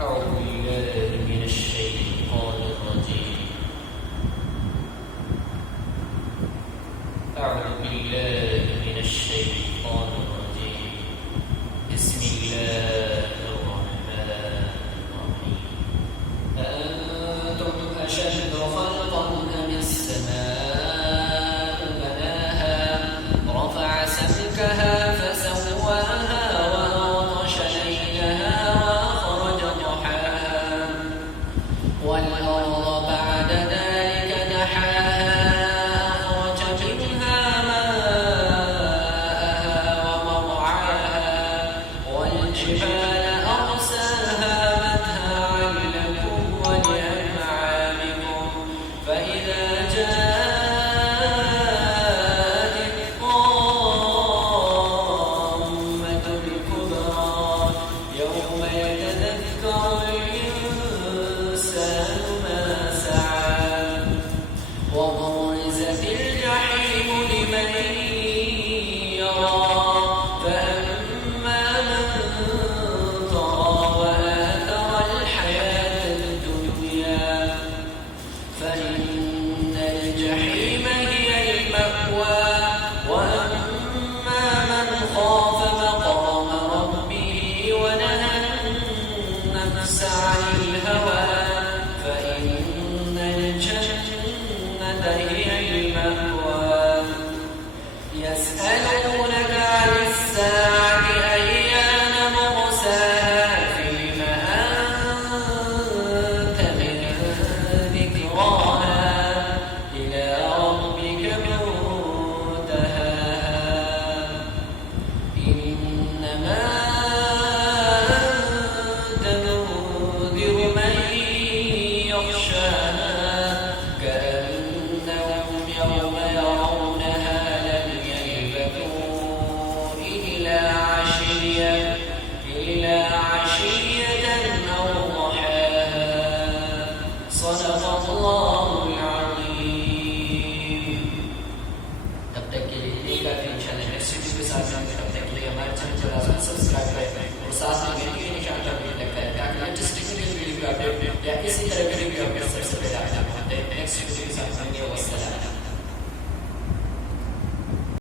أعوذ بالله من الشيطان الرجيم أعوذ بالله من الشيطان الرجيم بسم الله الرحمن الرحيم أأنتم أشد خلقا أم السماء بناها رفع سمكها فسواها وأغطش ليلها وأخرج ضحاها والأرض بعد ذلك دحاها أخرج منها ماءها ومرعاها والجبال أرساها متاعا لكم ولأنعامكم فإذا جاءت الطامة الكبرى يوم يتذكر الإنسان ما سعى وبرزت الجحيم لمن يرى فأما من طغى وآثر الحياة الدنيا فإن الجحيم هي المأوى وأما من خاف مقام ربه ونهى النفس عن الهوى فإن الجنة هي المأوى يسألونك عن الساعة أيان مرساها فيم أنت من ذكراها إلى ربك منتهاها إنما أنت منذر من يخشاها كأنهم يوم يرونها لم يلبثوا إلا عشية أو ضحاها صدق الله العظيم. तब तक के लिए एक आखिरी इंशाल्लाह नेक्स्ट वीडियो के साथ में तब तक के लिए हमारे चैनल को लाजमी सब्सक्राइब करें और साथ में घंटी के निशान पर भी क्लिक करें ताकि लेटेस्ट वीडियो अपडेट या इसी तरह की वीडियो अपडेट सबसे पहले आप तक पहुंचे। नेक्स्ट वीडियो के साथ मिलेंगे।